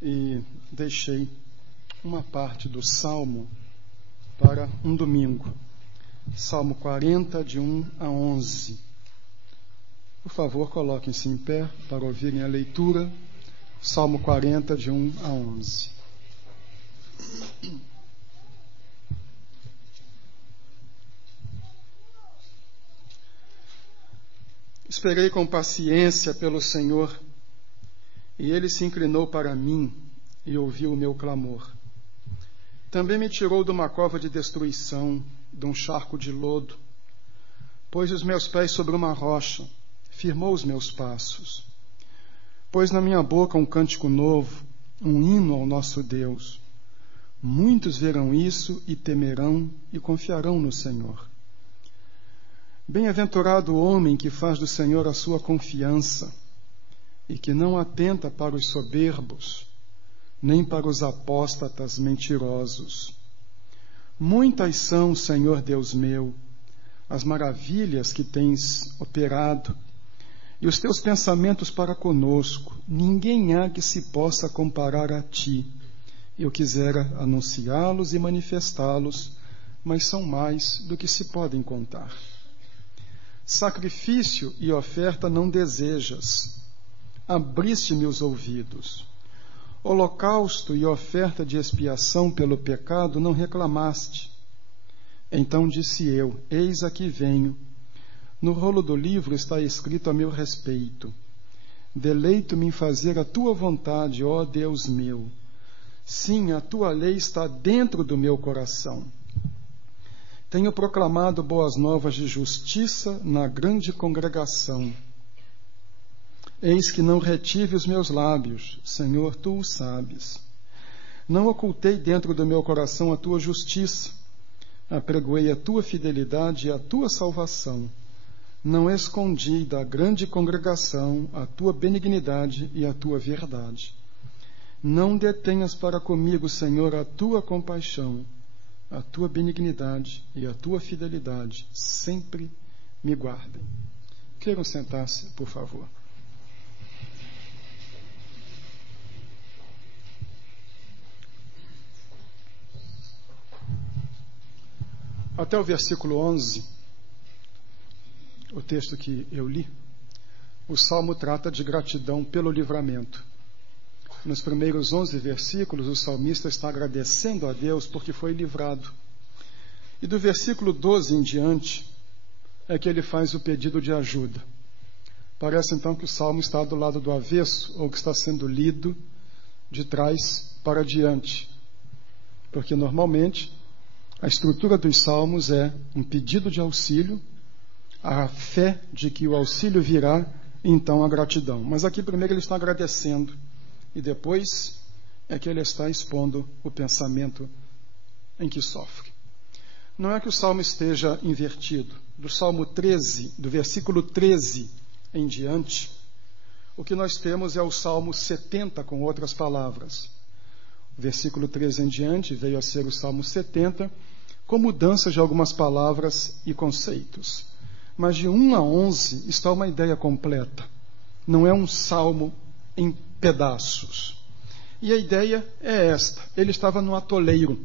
e deixei uma parte do Salmo para um domingo. Salmo 40, de 1 a 11. Por favor, coloquem-se em pé para ouvirem a leitura. Salmo 40, de 1 a 11. Esperei com paciência pelo Senhor, e Ele se inclinou para mim e ouviu o meu clamor. Também me tirou de uma cova de destruição, de um charco de lodo. Pôs os meus pés sobre uma rocha, firmou os meus passos. Pôs na minha boca um cântico novo, um hino ao nosso Deus. Muitos verão isso e temerão e confiarão no Senhor. Bem-aventurado o homem que faz do Senhor a sua confiança e que não atenta para os soberbos, nem para os apóstatas mentirosos. Muitas são, Senhor Deus meu, as maravilhas que tens operado e os teus pensamentos para conosco. Ninguém há que se possa comparar a ti. Eu quisera anunciá-los e manifestá-los, mas são mais do que se podem contar. Sacrifício e oferta não desejas. Abriste-me os ouvidos. Holocausto e oferta de expiação pelo pecado não reclamaste. Então disse eu: eis aqui venho. No rolo do livro está escrito a meu respeito: deleito-me em fazer a tua vontade, ó Deus meu. Sim, a tua lei está dentro do meu coração. Tenho proclamado boas novas de justiça na grande congregação. Eis que não retive os meus lábios, Senhor, tu o sabes. Não ocultei dentro do meu coração a tua justiça. Apregoei a tua fidelidade e a tua salvação. Não escondi da grande congregação a tua benignidade e a tua verdade. Não detenhas para comigo, Senhor, a tua compaixão. A tua benignidade e a tua fidelidade sempre me guardem. Queiram sentar-se, por favor. Até o versículo 11, o texto que eu li, o Salmo trata de gratidão pelo livramento. Nos primeiros 11 versículos, o salmista está agradecendo a Deus porque foi livrado. E do versículo 12 em diante, é que ele faz o pedido de ajuda. Parece então que o salmo está do lado do avesso, ou que está sendo lido de trás para diante. Porque normalmente a estrutura dos salmos é um pedido de auxílio, a fé de que o auxílio virá, e então a gratidão. Mas aqui primeiro ele está agradecendo, e depois é que ele está expondo o pensamento em que sofre. Não é que o salmo esteja invertido. Do Salmo 13, do versículo 13 em diante, o que nós temos é o Salmo 70, com outras palavras. O versículo 13 em diante veio a ser o Salmo 70, com mudanças de algumas palavras e conceitos. Mas de 1 a 11 está uma ideia completa. Não é um salmo em pedaços. E a ideia é esta: ele estava no atoleiro,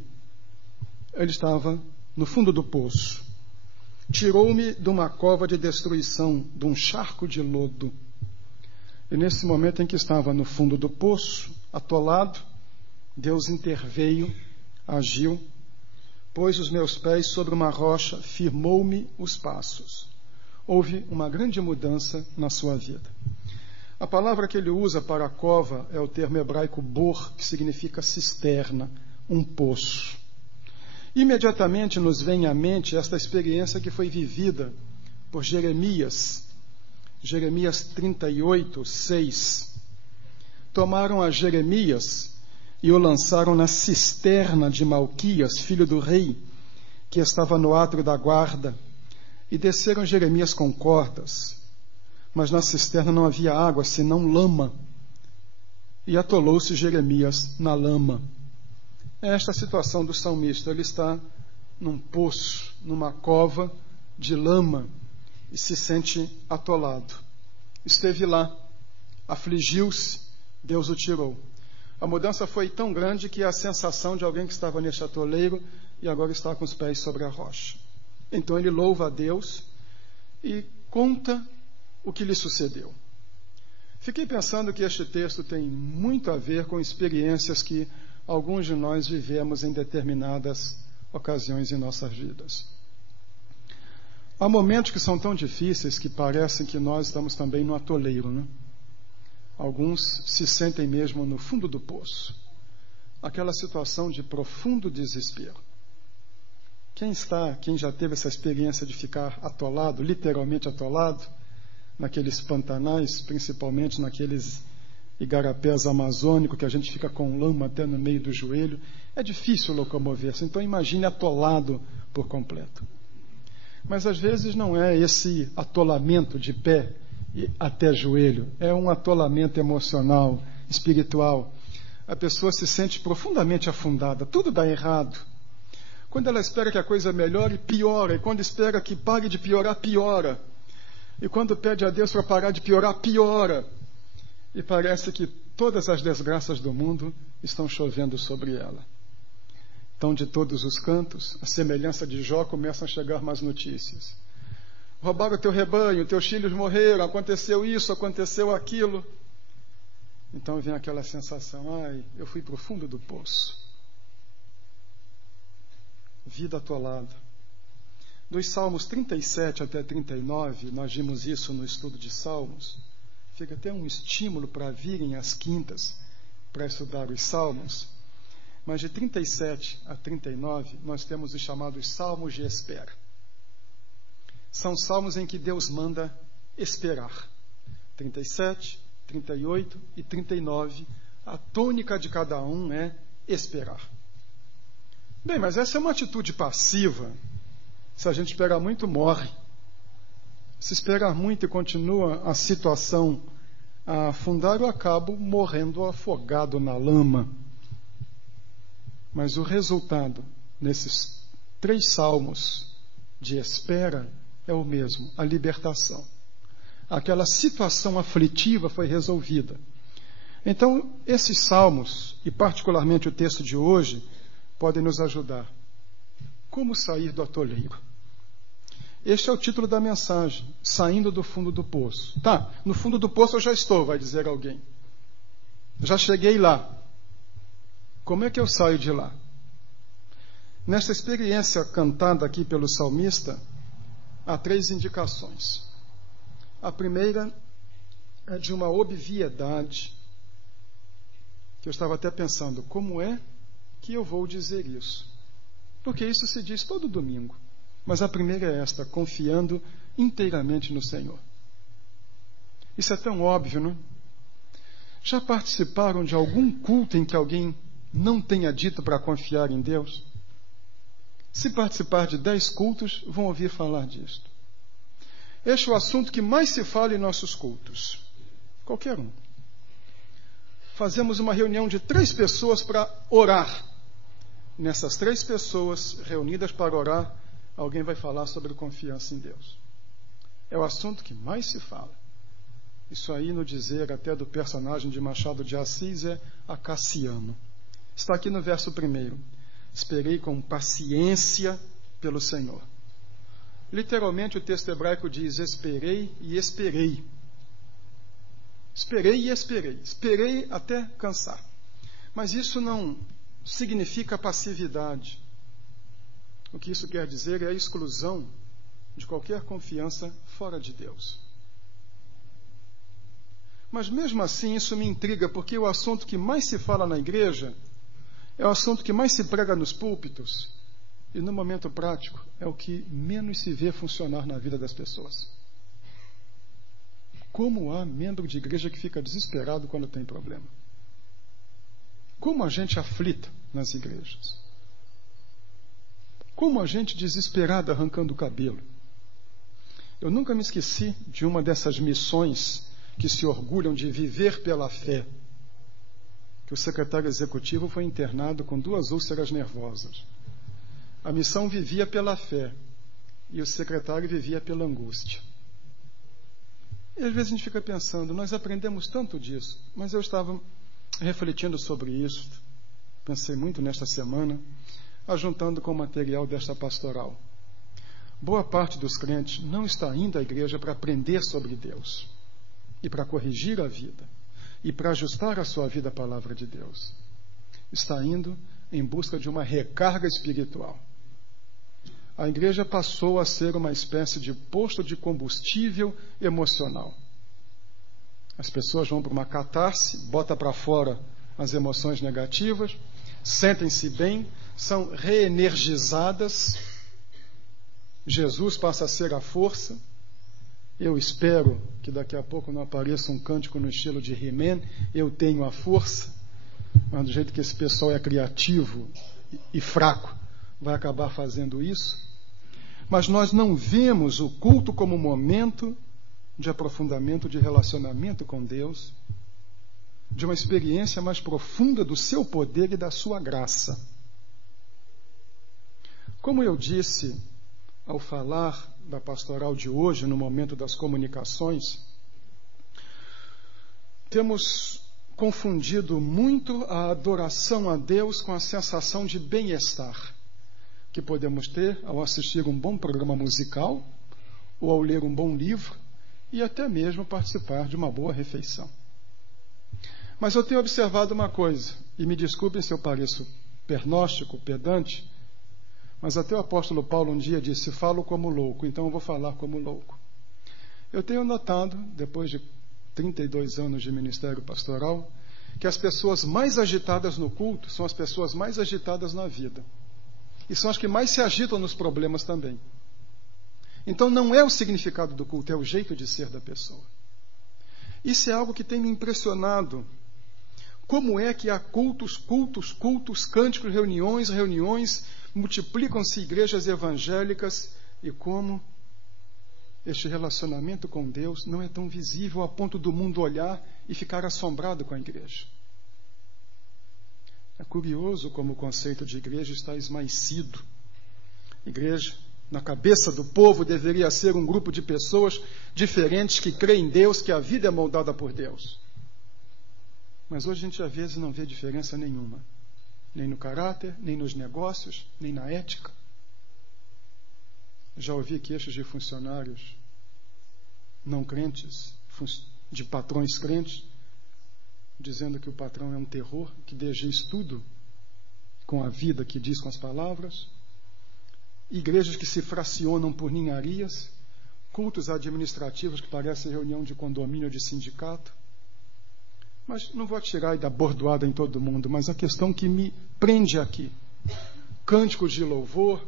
ele estava no fundo do poço. Tirou-me de uma cova de destruição, de um charco de lodo. E nesse momento em que estava no fundo do poço, atolado, Deus interveio, agiu, pôs os meus pés sobre uma rocha, firmou-me os passos. Houve uma grande mudança na sua vida. A palavra que ele usa para a cova é o termo hebraico bor, que significa cisterna, um poço. Imediatamente nos vem à mente esta experiência que foi vivida por Jeremias. Jeremias 38, 6. Tomaram a Jeremias e o lançaram na cisterna de Malquias, filho do rei, que estava no átrio da guarda, e desceram Jeremias com cordas. Mas na cisterna não havia água, senão lama, e atolou-se Jeremias na lama. É esta a situação do salmista. Ele está num poço, numa cova de lama, e se sente atolado. Esteve lá, afligiu-se, Deus o tirou. A mudança foi tão grande que é a sensação de alguém que estava neste atoleiro e agora está com os pés sobre a rocha. Então ele louva a Deus e conta o que lhe sucedeu. Fiquei pensando que este texto tem muito a ver com experiências que alguns de nós vivemos em determinadas ocasiões em nossas vidas. Há momentos que são tão difíceis que parecem que nós estamos também no atoleiro, né? Alguns se sentem mesmo no fundo do poço. Aquela situação de profundo desespero. Quem já teve essa experiência de ficar atolado, literalmente atolado, naqueles pantanais, principalmente naqueles igarapés amazônicos, que a gente fica com lama até no meio do joelho, é difícil locomover-se. Então imagine atolado por completo. Mas às vezes não é esse atolamento de pé até joelho, é um atolamento emocional, espiritual. A pessoa se sente profundamente afundada, tudo dá errado. Quando ela espera que a coisa melhore, piora, e quando espera que pare de piorar, piora. E quando pede a Deus para parar de piorar, piora. E parece que todas as desgraças do mundo estão chovendo sobre ela. Então, de todos os cantos, a semelhança de Jó, começam a chegar mais notícias. Roubaram o teu rebanho, teus filhos morreram, aconteceu isso, aconteceu aquilo. Então vem aquela sensação, eu fui para o fundo do poço. Vida atolada. Dos Salmos 37 até 39, nós vimos isso no estudo de Salmos. Fica até um estímulo para virem às quintas para estudar os Salmos. Mas de 37 a 39, nós temos os chamados Salmos de espera. São salmos em que Deus manda esperar. 37, 38 e 39, a tônica de cada um é esperar. Bem, mas essa é uma atitude passiva. Se a gente esperar muito, morre. Se esperar muito e continua a situação a afundar, eu acabo morrendo afogado na lama. Mas o resultado, nesses 3 salmos de espera, é o mesmo, a libertação. Aquela situação aflitiva foi resolvida. Então, esses salmos, e particularmente o texto de hoje, podem nos ajudar. Como sair do atoleiro? Este é o título da mensagem, saindo do fundo do poço. Tá, no fundo do poço eu já estou, vai dizer alguém. Já cheguei lá. Como é que eu saio de lá? Nesta experiência cantada aqui pelo salmista, há 3 indicações. A primeira é de uma obviedade, que eu estava até pensando, como é que eu vou dizer isso? Porque isso se diz todo domingo. Mas a primeira é esta, confiando inteiramente no Senhor. Isso é tão óbvio, não? Já participaram de algum culto em que alguém não tenha dito para confiar em Deus? Se participar de 10 cultos, vão ouvir falar disto. Este é o assunto que mais se fala em nossos cultos. Qualquer um. Fazemos uma reunião de 3 pessoas para orar. Nessas 3 pessoas reunidas para orar, alguém vai falar sobre confiança em Deus. É o assunto que mais se fala. Isso aí, no dizer até do personagem de Machado de Assis, é acaciano. Está aqui no verso 1. Esperei com paciência pelo Senhor. Literalmente o texto hebraico diz esperei e esperei. Esperei e esperei. Esperei até cansar. Mas isso não significa passividade. O que isso quer dizer é a exclusão de qualquer confiança fora de Deus. Mas mesmo assim isso me intriga, porque o assunto que mais se fala na igreja é o assunto que mais se prega nos púlpitos e no momento prático é o que menos se vê funcionar na vida das pessoas. Como há membro de igreja que fica desesperado quando tem problema? Como a gente aflita nas igrejas? Como a gente desesperada arrancando o cabelo? Eu nunca me esqueci de uma dessas missões que se orgulham de viver pela fé, que o secretário executivo foi internado com 2 úlceras nervosas. A missão vivia pela fé e o secretário vivia pela angústia. E às vezes a gente fica pensando, nós aprendemos tanto disso, mas eu estava refletindo sobre isso, pensei muito nesta semana, ajuntando com o material desta pastoral. Boa parte dos crentes não está indo à igreja para aprender sobre Deus e para corrigir a vida e para ajustar a sua vida à palavra de Deus. Está indo em busca de uma recarga espiritual. A igreja passou a ser uma espécie de posto de combustível emocional. As pessoas vão para uma catarse, botam para fora as emoções negativas, sentem-se bem, são reenergizadas. Jesus passa a ser a força. Eu espero que daqui a pouco não apareça um cântico no estilo de He-Man, eu tenho a força, mas do jeito que esse pessoal é criativo e fraco, vai acabar fazendo isso. Mas nós não vemos o culto como um momento de aprofundamento, de relacionamento com Deus, de uma experiência mais profunda do seu poder e da sua graça. Como eu disse ao falar da pastoral de hoje, no momento das comunicações, temos confundido muito a adoração a Deus com a sensação de bem-estar que podemos ter ao assistir um bom programa musical ou ao ler um bom livro e até mesmo participar de uma boa refeição. Mas eu tenho observado uma coisa, e me desculpem se eu pareço pernóstico, pedante, mas até o apóstolo Paulo um dia disse: falo como louco, então eu vou falar como louco. Eu tenho notado, depois de 32 anos de ministério pastoral, que as pessoas mais agitadas no culto são as pessoas mais agitadas na vida. E são as que mais se agitam nos problemas também. Então não é o significado do culto, é o jeito de ser da pessoa. Isso é algo que tem me impressionado. Como é que há cultos, cânticos, reuniões, multiplicam-se igrejas evangélicas, e como este relacionamento com Deus não é tão visível a ponto do mundo olhar e ficar assombrado com a igreja. É curioso como o conceito de igreja está esmaecido. Igreja, na cabeça do povo, deveria ser um grupo de pessoas diferentes que creem em Deus, que a vida é moldada por Deus. Mas hoje a gente às vezes não vê diferença nenhuma. Nem no caráter, nem nos negócios, nem na ética. Já ouvi queixas de funcionários não crentes, de patrões crentes, dizendo que o patrão é um terror, que desdiz tudo com a vida que diz com as palavras. Igrejas que se fracionam por ninharias, cultos administrativos que parecem reunião de condomínio ou de sindicato. Mas não vou atirar e dar bordoada em todo mundo, mas a questão que me prende aqui: cânticos de louvor,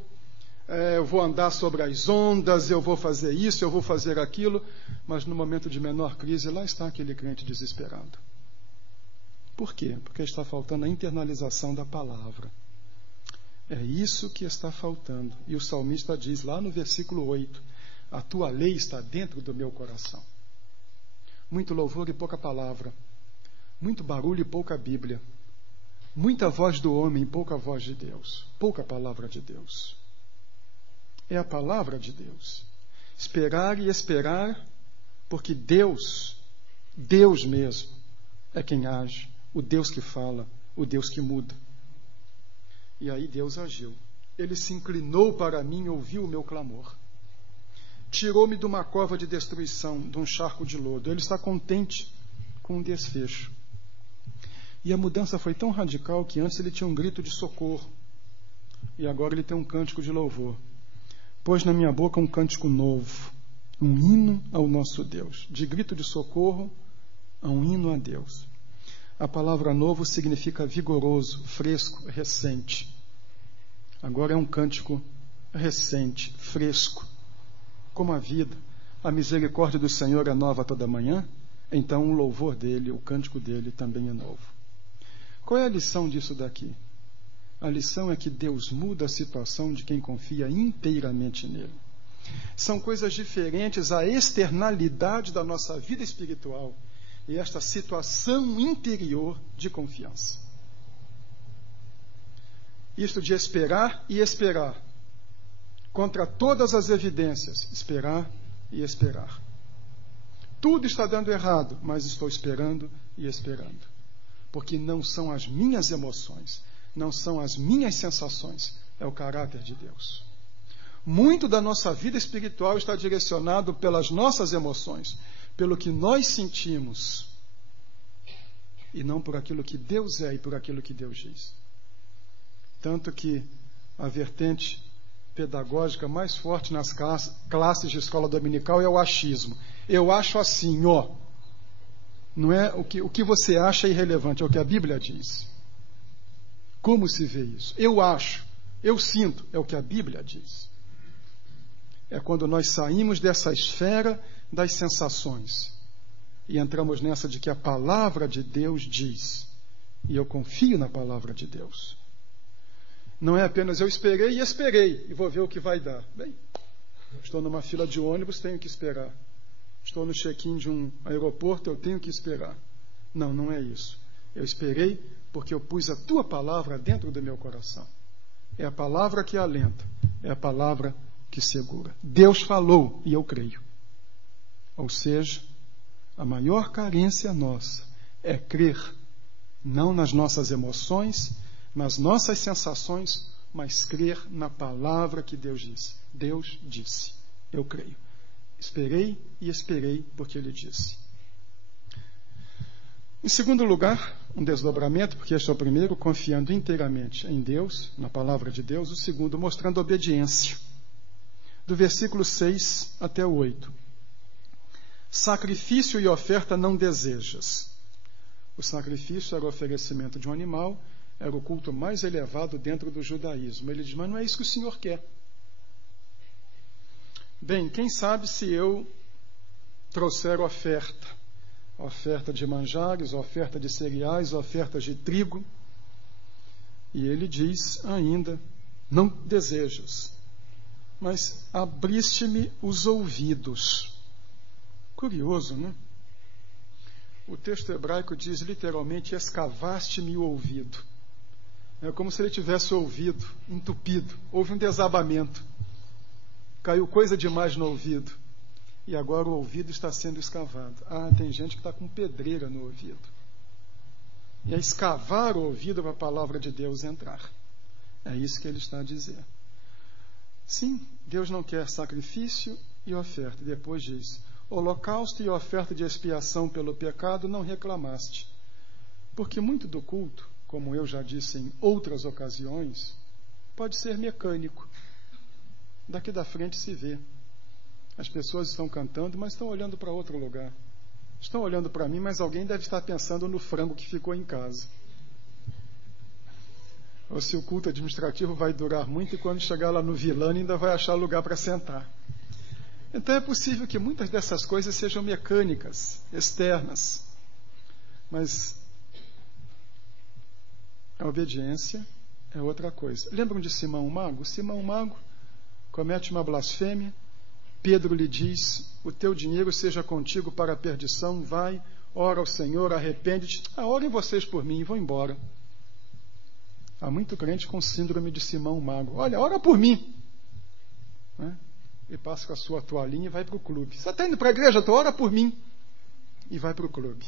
eu vou andar sobre as ondas, eu vou fazer isso, eu vou fazer aquilo, mas no momento de menor crise, lá está aquele crente desesperado. Por quê? Porque está faltando a internalização da palavra. É isso que está faltando. E o salmista diz lá no versículo 8: a tua lei está dentro do meu coração. Muito louvor e pouca palavra. Muito barulho e pouca Bíblia. Muita voz do homem e pouca voz de Deus. Pouca palavra de Deus. É a palavra de Deus. Esperar e esperar, porque Deus mesmo, é quem age, o Deus que fala, o Deus que muda. E aí Deus agiu. Ele se inclinou para mim e ouviu o meu clamor. Tirou-me de uma cova de destruição, de um charco de lodo. Ele está contente com o desfecho. E a mudança foi tão radical que antes ele tinha um grito de socorro. E agora ele tem um cântico de louvor. Pôs na minha boca um cântico novo, um hino ao nosso Deus. De grito de socorro a um hino a Deus. A palavra novo significa vigoroso, fresco, recente. Agora é um cântico recente, fresco, como a vida. A misericórdia do Senhor é nova toda manhã, então o louvor dele, o cântico dele também é novo. Qual é a lição disso daqui? A lição é que Deus muda a situação de quem confia inteiramente nele. São coisas diferentes a externalidade da nossa vida espiritual e esta situação interior de confiança. Isto de esperar e esperar. Contra todas as evidências, esperar e esperar. Tudo está dando errado, mas estou esperando e esperando. porque não são as minhas emoções, não são as minhas sensações, é o caráter de Deus. Muito da nossa vida espiritual está direcionado pelas nossas emoções, pelo que nós sentimos, e não por aquilo que Deus é e por aquilo que Deus diz. Tanto que a vertente pedagógica mais forte nas classes de escola dominical é o achismo. Eu acho assim, ó. Não é o que você acha é irrelevante, é o que a Bíblia diz. Como se vê isso? Eu acho, eu sinto, é o que a Bíblia diz. É quando nós saímos dessa esfera das sensações e entramos nessa de que a palavra de Deus diz. E eu confio na palavra de Deus. Não é apenas eu esperei e vou ver o que vai dar. Bem, estou numa fila de ônibus, tenho que esperar. Estou no check-in de um aeroporto, eu tenho que esperar. Não, não é isso. Eu esperei porque eu pus a tua palavra dentro do meu coração. É a palavra que alenta, é a palavra que segura. Deus falou e eu creio. Ou seja, a maior carência nossa é crer, não nas nossas emoções, nas nossas sensações, mas crer na palavra que Deus disse. Deus disse, eu creio. Esperei e esperei porque Ele disse. Em segundo lugar, um desdobramento, porque este é o primeiro, confiando inteiramente em Deus, na palavra de Deus. O segundo, mostrando obediência. Do versículo 6 até o 8. Sacrifício e oferta não desejas. O sacrifício era o oferecimento de um animal, era o culto mais elevado dentro do judaísmo. Ele diz, mas não é isso que o Senhor quer. Bem, quem sabe se eu trouxer oferta de manjares, oferta de cereais, ofertas de trigo, e ele diz ainda, não desejas, mas abriste-me os ouvidos. Curioso, né? O texto hebraico diz literalmente, escavaste-me o ouvido. É como se ele tivesse o ouvido entupido, houve um desabamento. Caiu coisa demais no ouvido. E agora o ouvido está sendo escavado. Ah, tem gente que está com pedreira no ouvido. E é escavar o ouvido para a palavra de Deus entrar. É isso que ele está a dizer. Sim, Deus não quer sacrifício e oferta. Depois diz, holocausto e oferta de expiação pelo pecado não reclamaste. Porque muito do culto, como eu já disse em outras ocasiões, pode ser mecânico. Daqui da frente se vê. As pessoas estão cantando, mas estão olhando para outro lugar. Estão olhando para mim, mas alguém deve estar pensando no frango que ficou em casa. Ou se o culto administrativo vai durar muito e quando chegar lá no Vilano ainda vai achar lugar para sentar. Então é possível que muitas dessas coisas sejam mecânicas, externas. Mas a obediência é outra coisa. Lembram de Simão o Mago? Simão o Mago comete uma blasfêmia. Pedro lhe diz, o teu dinheiro seja contigo para a perdição, vai, ora ao Senhor, arrepende-te. Orem vocês por mim e vão embora. Há muito crente com síndrome de Simão o Mago. Olha, ora por mim. Né? E passa com a sua toalhinha e vai para o clube. Você está indo para a igreja? Tu ora por mim. E vai para o clube.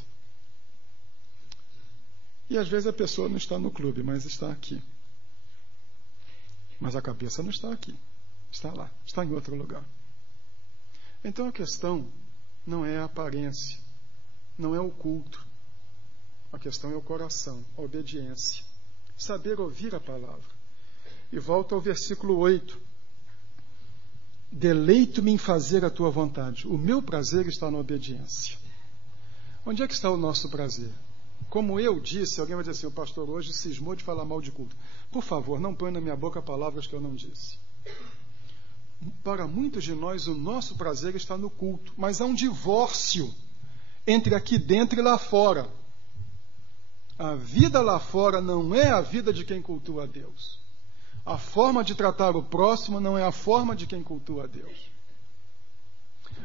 E às vezes a pessoa não está no clube, mas está aqui. Mas a cabeça não está aqui. Está lá, está em outro lugar. Então a questão não é a aparência, não é o culto. A questão é o coração, a obediência. Saber ouvir a palavra. E volta ao versículo 8. Deleito-me em fazer a tua vontade. O meu prazer está na obediência. Onde é que está o nosso prazer? Como eu disse, alguém vai dizer assim, o pastor hoje cismou de falar mal de culto. Por favor, não põe na minha boca palavras que eu não disse. Para muitos de nós, o nosso prazer está no culto, mas há um divórcio entre aqui dentro e lá fora. A vida lá fora não é a vida de quem cultua a Deus. A forma de tratar o próximo não é a forma de quem cultua a Deus.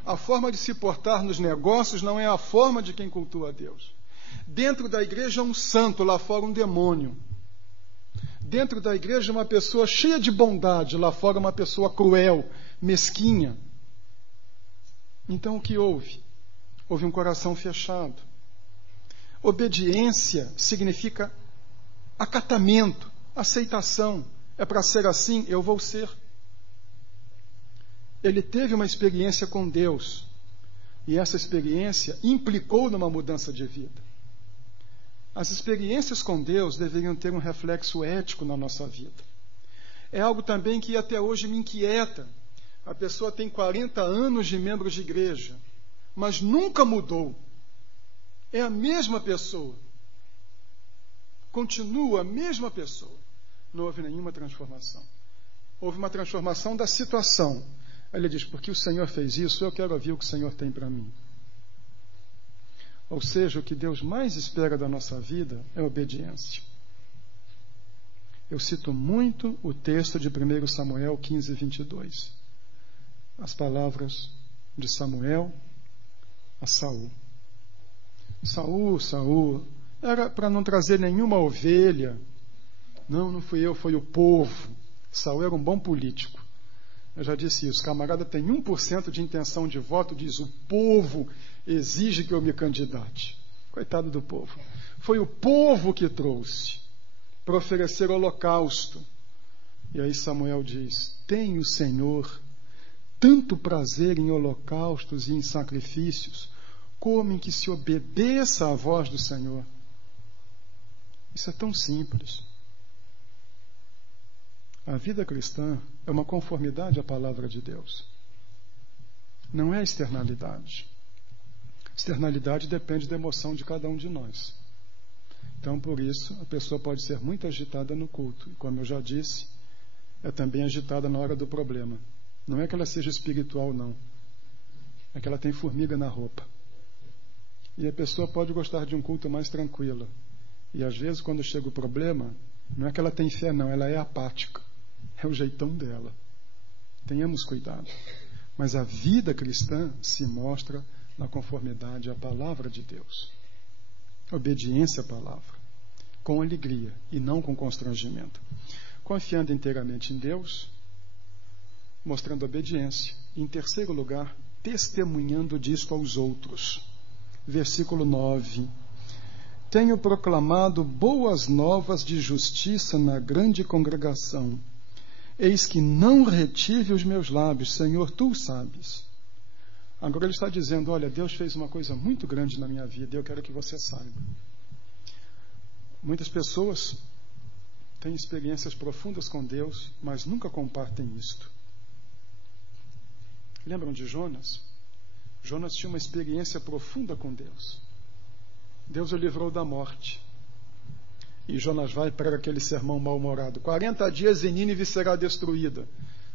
A forma de se portar nos negócios não é a forma de quem cultua a Deus. Dentro da igreja um santo, lá fora um demônio. Dentro da igreja uma pessoa cheia de bondade, lá fora uma pessoa cruel, mesquinha. Então o que houve? Houve um coração fechado. Obediência significa acatamento, aceitação. É para ser assim, eu vou ser. Ele teve uma experiência com Deus, e essa experiência implicou numa mudança de vida. As experiências com Deus deveriam ter um reflexo ético na nossa vida. É algo também que até hoje me inquieta. A pessoa tem 40 anos de membro de igreja, mas nunca mudou. É a mesma pessoa. Continua a mesma pessoa. Não houve nenhuma transformação. Houve uma transformação da situação. Aí ele diz, porque o Senhor fez isso, eu quero ouvir o que o Senhor tem para mim. Ou seja, o que Deus mais espera da nossa vida é obediência. Eu cito muito o texto de 1 Samuel 15, 22. As palavras de Samuel a Saul. Saul, era para não trazer nenhuma ovelha. Não fui eu, foi o povo. Saul era um bom político. Eu já disse isso, camarada tem 1% de intenção de voto, diz o povo exige que eu me candidate. Coitado do povo. Foi o povo que trouxe para oferecer holocausto. E aí Samuel diz, tem o Senhor tanto prazer em holocaustos e em sacrifícios, como em que se obedeça à voz do Senhor. Isso é tão simples. A vida cristã é uma conformidade à palavra de Deus. Não é externalidade. Externalidade depende da emoção de cada um de nós. Então, por isso, a pessoa pode ser muito agitada no culto. E, como eu já disse, é também agitada na hora do problema. Não é que ela seja espiritual, não. É que ela tem formiga na roupa. E a pessoa pode gostar de um culto mais tranquilo. E, às vezes, quando chega o problema, não é que ela tem fé, não. Ela é apática. É o jeitão dela. Tenhamos cuidado. Mas a vida cristã se mostra na conformidade à palavra de Deus. Obediência à palavra. Com alegria e não com constrangimento. Confiando inteiramente em Deus, mostrando obediência. Em terceiro lugar, testemunhando disto aos outros. Versículo 9. Tenho proclamado boas novas de justiça na grande congregação. Eis que não retive os meus lábios, Senhor, tu o sabes. Agora ele está dizendo, olha, Deus fez uma coisa muito grande na minha vida e eu quero que você saiba. Muitas pessoas têm experiências profundas com Deus, mas nunca compartem isto. Lembram de Jonas? Jonas tinha uma experiência profunda com Deus. Deus o livrou da morte. E Jonas vai para aquele sermão mal-humorado. 40 dias e Nínive será destruída.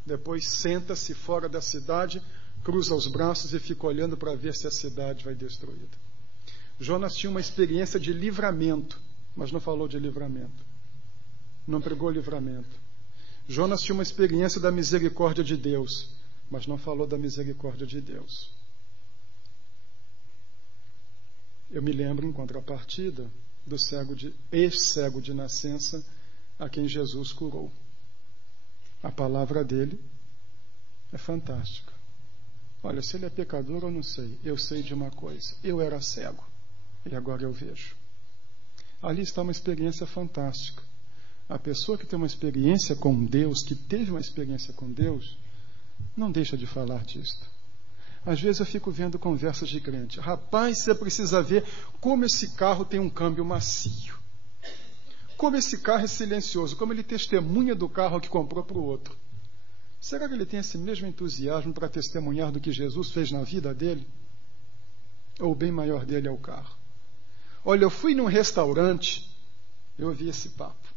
Depois senta-se fora da cidade, cruza os braços e fica olhando para ver se a cidade vai destruída. Jonas tinha uma experiência de livramento, mas não falou de livramento. Não pregou livramento. Jonas tinha uma experiência da misericórdia de Deus, mas não falou da misericórdia de Deus. Eu me lembro, em contrapartida, do ex-cego de nascença a quem Jesus curou. A palavra dele é fantástica. Olha, se ele é pecador, eu não sei. Eu sei de uma coisa. Eu era cego e agora eu vejo. Ali está uma experiência fantástica. A pessoa que tem uma experiência com Deus, que teve uma experiência com Deus, não deixa de falar disto. Às vezes eu fico vendo conversas de crente. Rapaz, você precisa ver como esse carro tem um câmbio macio. Como esse carro é silencioso. Como ele testemunha do carro que comprou para o outro. Será que ele tem esse mesmo entusiasmo para testemunhar do que Jesus fez na vida dele? Ou o bem maior dele é o carro? Olha, eu fui num restaurante, eu ouvi esse papo.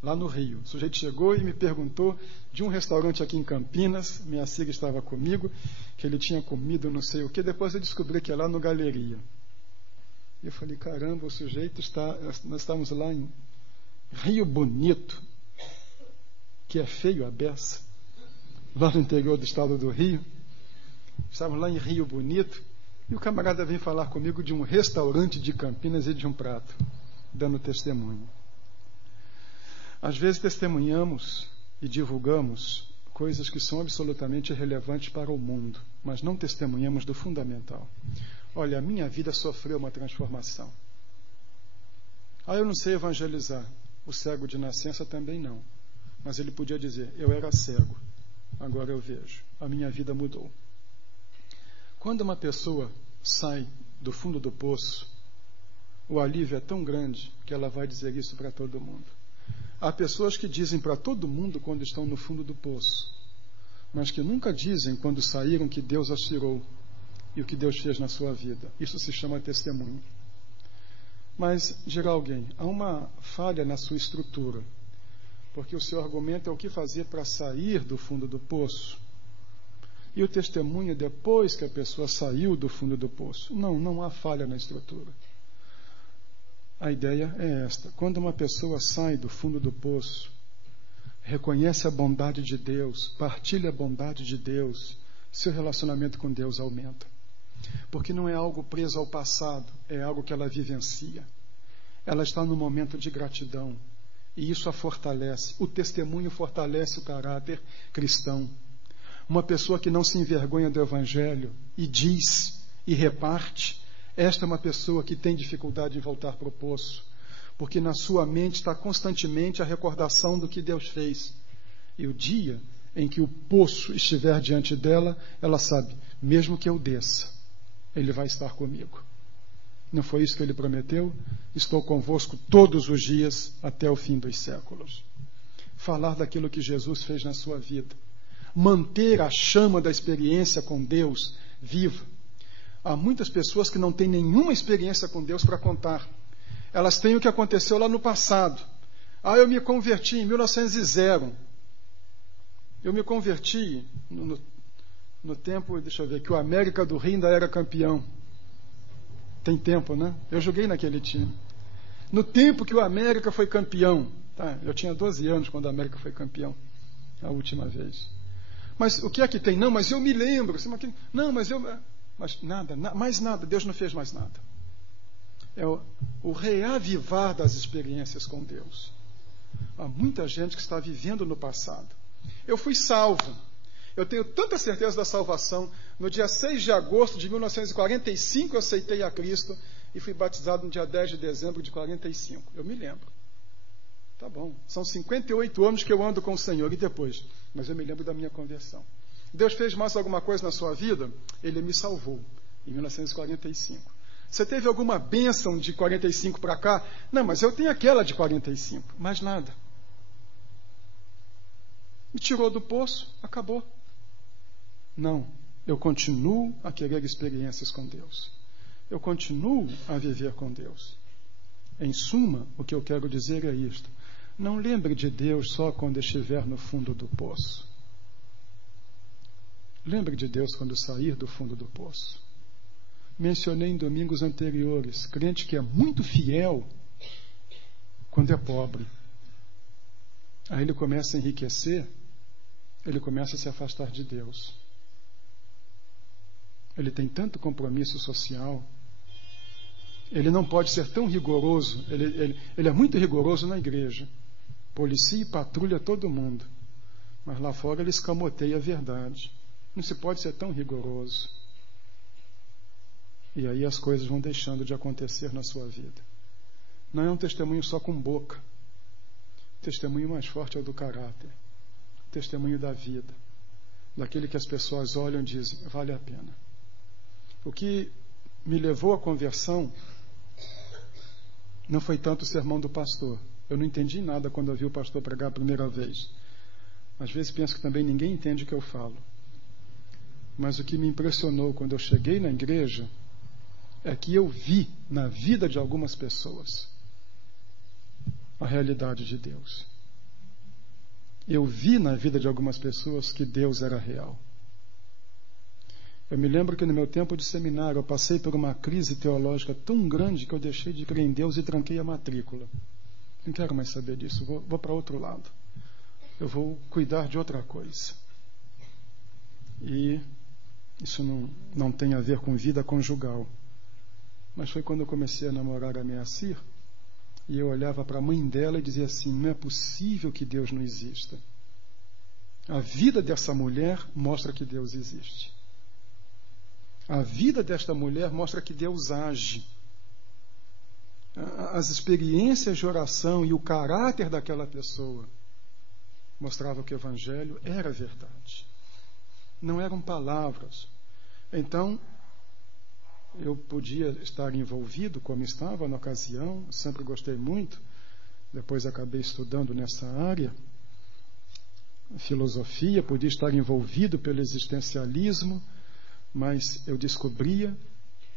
Lá no Rio. O sujeito chegou e me perguntou de um restaurante aqui em Campinas, minha filha estava comigo, que ele tinha comido não sei o que, depois eu descobri que é lá no Galeria. E eu falei, caramba, o sujeito está... Nós estávamos lá em Rio Bonito, que é feio a beça, lá no interior do estado do Rio. Estávamos lá em Rio Bonito, e o camarada vem falar comigo de um restaurante de Campinas e de um prato, dando testemunho. Às vezes testemunhamos e divulgamos coisas que são absolutamente irrelevantes para o mundo, mas não testemunhamos do fundamental. Olha, a minha vida sofreu uma transformação. Eu não sei evangelizar. O cego de nascença também não. Mas ele podia dizer, eu era cego, agora eu vejo. A minha vida mudou. Quando uma pessoa sai do fundo do poço, o alívio é tão grande que ela vai dizer isso para todo mundo. Há pessoas que dizem para todo mundo quando estão no fundo do poço, mas que nunca dizem quando saíram que Deus as tirou e o que Deus fez na sua vida. Isso se chama testemunho. Mas, dirá alguém, há uma falha na sua estrutura, porque o seu argumento é o que fazer para sair do fundo do poço. E o testemunho depois que a pessoa saiu do fundo do poço. Não há falha na estrutura. A ideia é esta. Quando uma pessoa sai do fundo do poço, reconhece a bondade de Deus, partilha a bondade de Deus, seu relacionamento com Deus aumenta. Porque não é algo preso ao passado, é algo que ela vivencia. Ela está num momento de gratidão, e isso a fortalece. O testemunho fortalece o caráter cristão. Uma pessoa que não se envergonha do Evangelho e diz e reparte, esta é uma pessoa que tem dificuldade em voltar para o poço, porque na sua mente está constantemente a recordação do que Deus fez. E o dia em que o poço estiver diante dela, ela sabe, mesmo que eu desça, Ele vai estar comigo. Não foi isso que Ele prometeu? Estou convosco todos os dias até o fim dos séculos. Falar daquilo que Jesus fez na sua vida. Manter a chama da experiência com Deus viva. Há muitas pessoas que não têm nenhuma experiência com Deus para contar. Elas têm o que aconteceu lá no passado. Eu me converti em 1900. Eu me converti no tempo, deixa eu ver, que o América do Rio ainda era campeão. Tem tempo, né? Eu joguei naquele time. No tempo que o América foi campeão. Eu tinha 12 anos quando o América foi campeão, a última vez. Mas o que é que tem? Não, mas eu me lembro. Não, mas eu... Mas nada, mais nada. Deus não fez mais nada. É o reavivar das experiências com Deus. Há muita gente que está vivendo no passado. Eu fui salvo. Eu tenho tanta certeza da salvação. No dia 6 de agosto de 1945, eu aceitei a Cristo e fui batizado no dia 10 de dezembro de 45. Eu me lembro. Tá bom. São 58 anos que eu ando com o Senhor. E depois? Mas eu me lembro da minha conversão. Deus fez mais alguma coisa na sua vida? Ele me salvou em 1945. Você teve alguma bênção de 45 para cá? Não, mas eu tenho aquela de 45. Mais nada. Me tirou do poço, acabou. Não, eu continuo a querer experiências com Deus. Eu continuo a viver com Deus. Em suma, o que eu quero dizer é isto. Não lembre de Deus só quando estiver no fundo do poço. Lembre de Deus quando sair do fundo do poço. Mencionei em domingos anteriores, crente que é muito fiel quando é pobre. Aí ele começa a enriquecer, ele começa a se afastar de Deus. Ele tem tanto compromisso social, ele não pode ser tão rigoroso, ele é muito rigoroso na igreja. Policia e patrulha todo mundo, mas lá fora ele escamoteia a verdade. Não se pode ser tão rigoroso. E aí as coisas vão deixando de acontecer na sua vida. Não é um testemunho só com boca. O testemunho mais forte é o do caráter. O testemunho da vida. Daquele que as pessoas olham e dizem, vale a pena. O que me levou à conversão não foi tanto o sermão do pastor. Eu não entendi nada quando eu vi o pastor pregar a primeira vez. Às vezes penso que também ninguém entende o que eu falo. Mas o que me impressionou quando eu cheguei na igreja é que eu vi na vida de algumas pessoas a realidade de Deus. Eu vi na vida de algumas pessoas que Deus era real. Eu me lembro que no meu tempo de seminário eu passei por uma crise teológica tão grande que eu deixei de crer em Deus e tranquei a matrícula. Não quero mais saber disso, vou para outro lado. Eu vou cuidar de outra coisa. E isso não tem a ver com vida conjugal. Mas foi quando eu comecei a namorar a minha Cir, e eu olhava para a mãe dela e dizia assim, não é possível que Deus não exista. A vida dessa mulher mostra que Deus existe. A vida desta mulher mostra que Deus age. as experiências de oração e o caráter daquela pessoa mostravam que o Evangelho era verdade. Não eram palavras. Então, eu podia estar envolvido, como estava na ocasião, sempre gostei muito, depois acabei estudando nessa área, filosofia, podia estar envolvido pelo existencialismo, mas eu descobria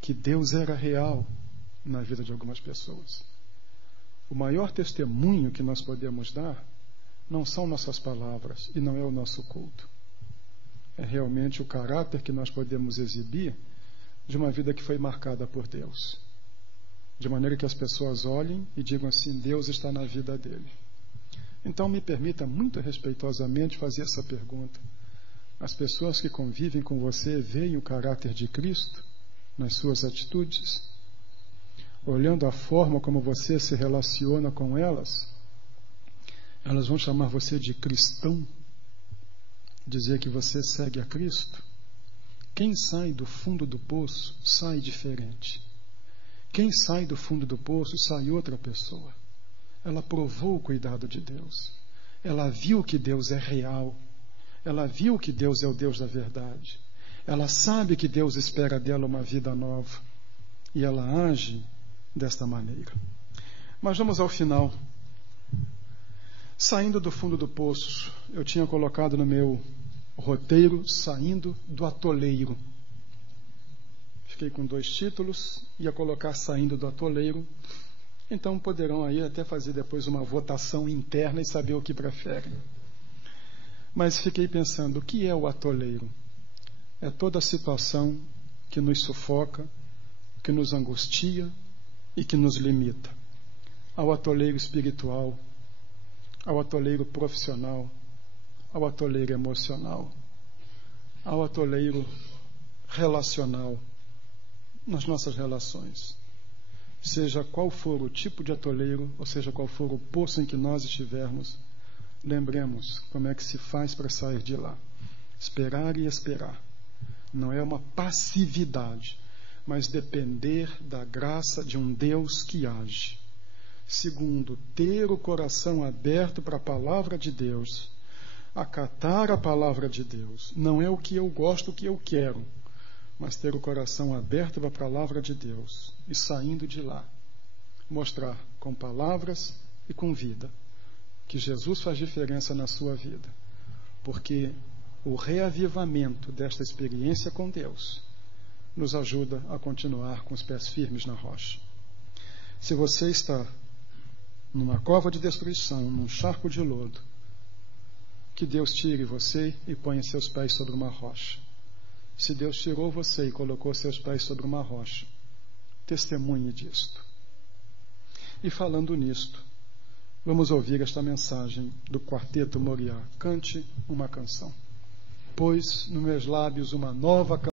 que Deus era real na vida de algumas pessoas. O maior testemunho que nós podemos dar não são nossas palavras e não é o nosso culto. É realmente o caráter que nós podemos exibir de uma vida que foi marcada por Deus. De maneira que as pessoas olhem e digam assim: Deus está na vida dele. Então me permita muito respeitosamente fazer essa pergunta. As pessoas que convivem com você veem o caráter de Cristo nas suas atitudes? Olhando a forma como você se relaciona com elas, elas vão chamar você de cristão, dizer que você segue a Cristo. Quem sai do fundo do poço sai diferente. Quem sai do fundo do poço sai outra pessoa. Ela provou o cuidado de Deus. Ela viu que Deus é real. Ela viu que Deus é o Deus da verdade. Ela sabe que Deus espera dela uma vida nova. E ela age desta maneira. Mas vamos ao final. Saindo do fundo do poço, eu tinha colocado no meu roteiro, saindo do atoleiro. Fiquei com 2 títulos, ia colocar saindo do atoleiro. Então poderão aí até fazer depois uma votação interna e saber o que preferem. Mas fiquei pensando, o que é o atoleiro? É toda a situação que nos sufoca, que nos angustia e que nos limita. Ao atoleiro espiritual, ao atoleiro profissional, ao atoleiro emocional, ao atoleiro relacional, nas nossas relações. Seja qual for o tipo de atoleiro, ou seja qual for o poço em que nós estivermos, lembremos como é que se faz para sair de lá. Esperar e esperar. Não é uma passividade, mas depender da graça de um Deus que age. Segundo, ter o coração aberto para a palavra de Deus, acatar a palavra de Deus. Não é o que eu gosto, o que eu quero, mas ter o coração aberto para a palavra de Deus e saindo de lá, mostrar com palavras e com vida que Jesus faz diferença na sua vida, porque o reavivamento desta experiência com Deus nos ajuda a continuar com os pés firmes na rocha. Se você está numa cova de destruição, num charco de lodo, que Deus tire você e ponha seus pés sobre uma rocha. Se Deus tirou você e colocou seus pés sobre uma rocha, testemunhe disto. E falando nisto, vamos ouvir esta mensagem do Quarteto Moriá. Cante uma canção. Pois nos meus lábios uma nova canção.